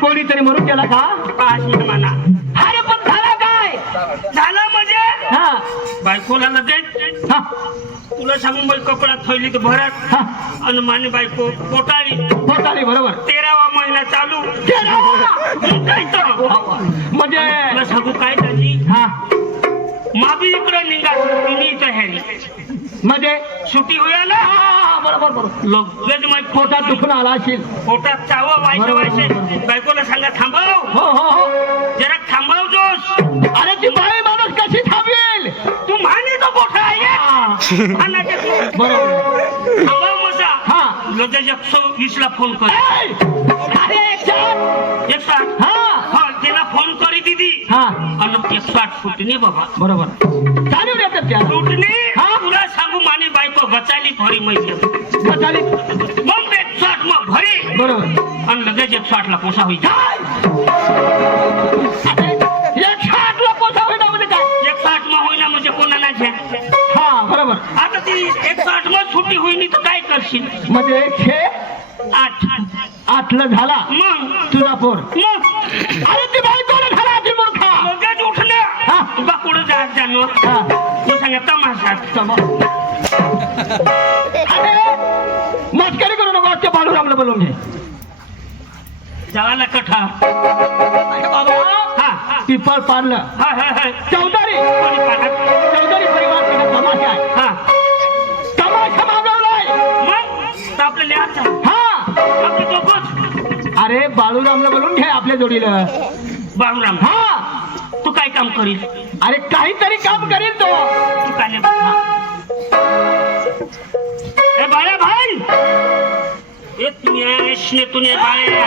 कोणीतरी म्हणून गेला का पाशी म्हणा अरे पण झाला काय झालं म्हणजे हा बायकोला लगेच हा तुला सांगून बाई कपडा थैली तर भरत हा आणि माने बायको पोटाळी पोटाली बरोबर 13वा महिना चालू काय तर म्हणजे तुला सांगू काय त्याची हा माबी इकडे निघाली मी इथं ह्यानी म्हणजे सुट्टी होईल हा, बरोबर बरोबर लगेच मग पोटात दुखून आला असेल पोटात चावं व्हायचं व्हायचं बायकोला सांगा थांबव हो हो हो जरा थांबव जोश अरे ती बाई माणूस कशी थांबेल तू माने तो मोठा आहे मानाचे तू बरोबर थांबव मोठा हा लगेच 120 ला फोन कर ए! अरे 160 हा हा त्याला फोन करी दिदी हा आणि 160 सुटणे बाबा बरोबर चालू येतात त्या सुटणे हा? तुला सांगू माने बायको बचाली भरी मैत्री चालेल मग 160 मग भरी बरोबर आणि लगेच 160 ला पोसा होईल काय अरे 160 ला पोसा होईना म्हणजे काय 160 मग होईना म्हणजे कोणाला घ्या हा बरोबर आता ती 160 मग सुट्टी होईनी तर काय करशील म्हणजे 8 ला झाला मग तुझा फोन मग अरे ती बाई कोण झाला ती मूर्खा लगेच उठलं तुला कुठं जात जाणव हा तू सांगा तमाशा अरे मस्करी करू नको ते बाळूरामला बोलवून घे जावाला कठा हा पिपळ पाडलं हा हा हा चौधारी कोणी पाहणार? चौधारी परिवार तमाशा आहे हा तमाशा मागवलाय मग तर आपल्याला आता हा आपले दोघंच अरे बाळूरामला बोलून घे आपल्या जोडीला बाळूराम हा तू काय काम करील अरे काहीतरी काम करेल तो तू काय ए बाळा भाई ए तुम्ही तुने बाळ्या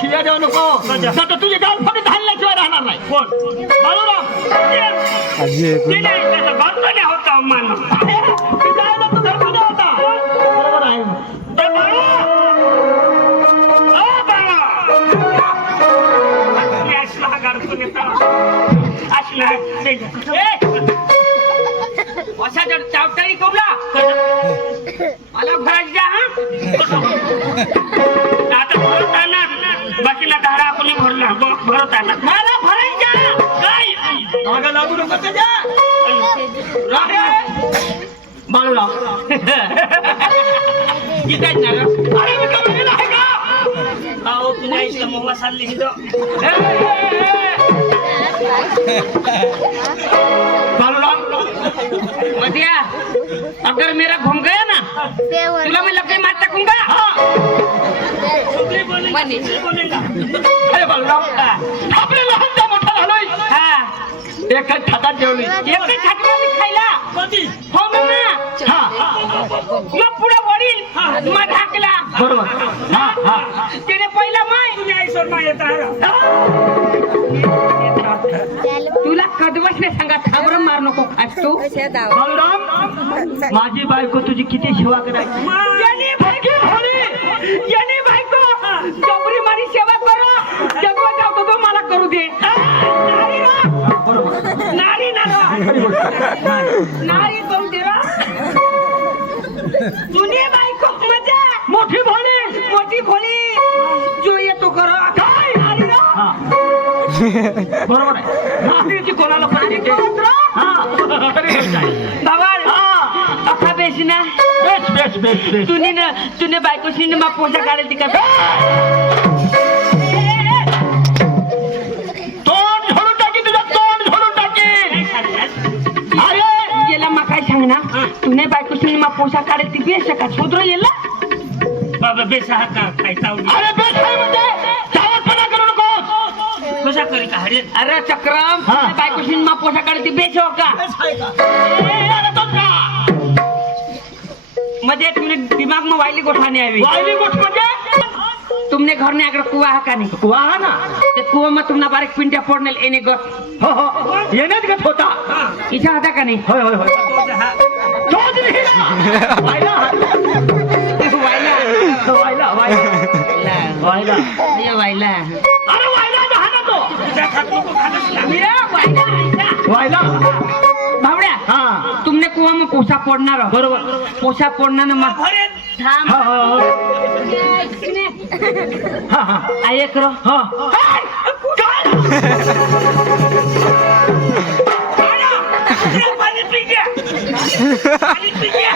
शिव्या देऊ नको तर तुझी गालफडी धाडल्याशिवाय राहणार नाही कोण बाळूराम ते नाही त्याचा भक्त नाही होता मान तू काय ना तू धर्म नाही होता बरोबर आहे ए बाळा ओ बाळा मी असला गाडून येतो असला अशा जर चावटाळी कोबला मला भरायची द्या हा आता भरत आणा बाकीला धारा कोणी भरला भरत आणा मला भरायच्या काय मागं लागू नको त्याच्या बाळूराम ठीक आहे ना अरे मी कमी गेला आहे का अहो तुझ्या इथं मोबा चालली बाळूराम मतिया अगर मेरा घूम गया ना तुला मैं लगे मार सकूंगा बोलेगा अरे बाळूराम आपले लहानचा मोठा झालोय हा एकच छतात जेवली एवढे छाटवा मी खायला हो मम्मा हा मग पुढे वडील मग ढाकला बरोबर हा हा त्याने पहिला माय तुम्ही आईसोर माय येत तुला कदवसने सांगा थांबर मार नको खास तू बाळूराम माझी बायको तुझी किती सेवा करायची याने बायको जबरी मारी सेवा करो जगवा जातो तो मला करू दे नारी नारी करू दे जुनी बायको मजा मोठी भोळी जो येतो करो काय नारी हा. बरोबर आहे नारीची कोणाला पाहिजे बाबाळ अखा बेसना बेस बेस बेस बेस तूने बायकोशी मा पोषा काढायची का तोंड झोडून टाकी तुझं तोंड झोडून टाकी अरे गेला मा काय सांग ना तूने बायकोशी मा पोषा काढायची बेस का शोधरो येला बाबा बेस हा का काय चावली अरे बेस काय म्हणजे चावटपणा करू नको कशा करी का हरे अरे चक्रम बायकोशी मा पोषा काढायची बेस हो का म्हणजे तुमने दिमाग में वायली गोठाने आई वायली गोठ म्हणजे तुमने घर ने अगर कुआ है का नहीं कुआ हा ना ते कुआ में तुमना बारीक पिंड्या फोड़ने एने गत हो हो येण्यात गत होता इच्छा होता का नहीं होय होय होय तोच लिहिला वायला वायला वायला वायला ये वायला अरे वायला हा ना तो ये वायला वायला भावड्या हा तुमने कुआ में पोछा फोड़ना रहो बरोबर पोछा फोड़ना ना मत हा हा हा हा ऐक र हा पाणी पी घ्या पाणी पी घ्या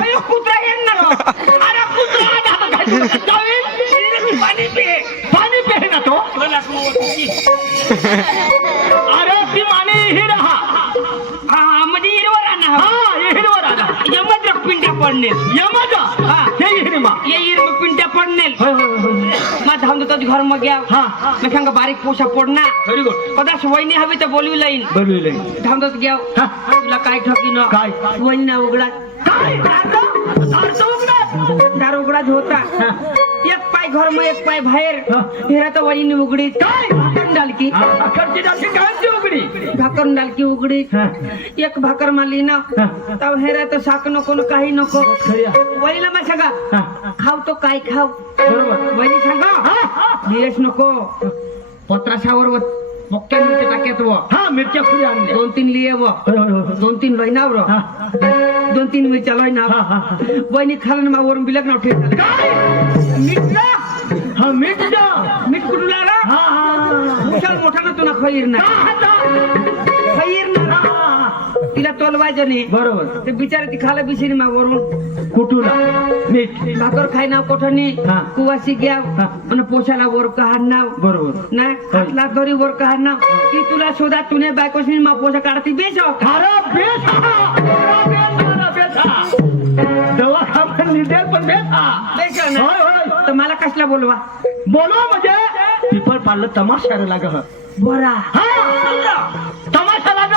अरे कुत्रा येईन ना रो. अरे कुत्रा आला आता काय तुला चावेल? पाणी पी पाणी पे ना तो. मला अरे ती माने हिर हा हा म्हणजे हिरवर आणा हा हे हिरवर आला यमद्र पिंट्या पडणे यमजा हा हे हिरमा ये हिरव पिंट्या पडणे होय होय होय मग धावतो तो घर मग गया हा मग सांग बारीक पोशा पडना व्हेरी गुड कदाच वहिनी हवी तर बोलवी लाईन बरोबर धावतो गया हा तुला काय ठकीन काय? वहिनी ना उघडा काय दार उघडाच होता एक पाय घर मग एक पाय बाहेर हा. हेरा तर वहिनी उघडी काय? भाकर डालकी अखरची डालकी काय उघडी भाकर डालकी उघडी हा. एक भाकर मारली ना हा. तव हेरा तर शाक नको न काही नको खऱ्या वहिनीला मग सांगा हा खाव तो काय खाव बरोबर वहिनी सांगा हा निलेश नको पत्राशावर मोक्या मिरच्या टाक्यात व हा मिरच्या फुले आणल्या 2-3 लिये व होय होय होय 2-3 लोईनावर हा 2-3 मिरच्या लोईनाव हा हा हा. वहिनी खाल्लं ना वरून बिलक नाव ठेवलं काय मीठ ना हा मिरच्या मीठ कुठून आला हा हा विशाल मोठा ना तुला खैर ना खैर ना हा तिला तोलवायचं नाही बरोबर ते बिचारे ती खाला बिचारी मा वरून कुठूला मीठ भाकर खाय नाव कोठनी हा. कुवासी घ्या हा. आणि पोशाला वर कहार नाव बरोबर ना हातला दोरी वर कहार नाव की तुला शोधा तुने बायकोशी मा पोशा काढती बेसो अरे बेस दवाखाना निदेल पण बेस बेसो ना होय होय तर मला कसला बोलवा बोलो म्हणजे पिपल पाळलं तमाशाला लाग बरा हा तमाशा लाग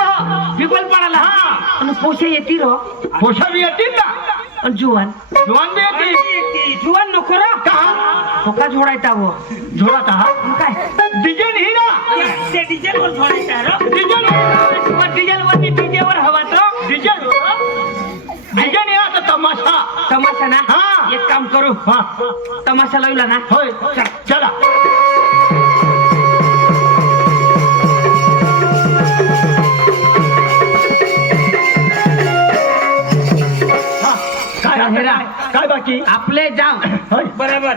पिपल पडाला हा आणि पोशा येती रो पोषा बी येतील ना आणि जुवान जुवान बी येतील जुवान नको रा का होका झोडायचा वो झोळात हा मग काय डिझेल ही ना ते डिझेल वर झोडायचा रो डिझेल डिझेल वर डीजे वर हवा तो डिझेल डिझेल हे आता तमाशा तमाशा ना हा. एक काम करू हा तमाशा लावला ना होय चला हा, काय आता हेरा. काय बाकी आपले जाव होय बरोबर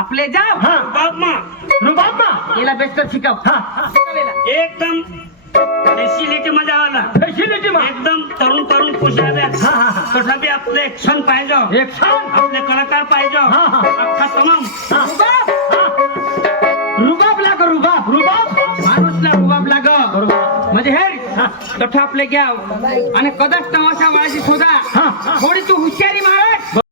आपले जाव हा. बाप मा रुबाब ना याला बेस्ट शिकव हा एकदम फॅसिलिटी मध्ये आला फॅसिलिटी मा एकदम तरुण तरुण पोशाख हा हा हा तथापि आपले एक्शन पाहिजे एक छान आपले कलाकार पाहिजे हा, हा. अख्खा तमाम हा. रुबाब लाग रुबाब रुबाब माणूसला रुबाब लाग बरोबर म्हणजे हे हा. तठा आपले घ्याव आणि कदाच तमाशा वाळायची शोधा हा. थोडी तू हुशारी मार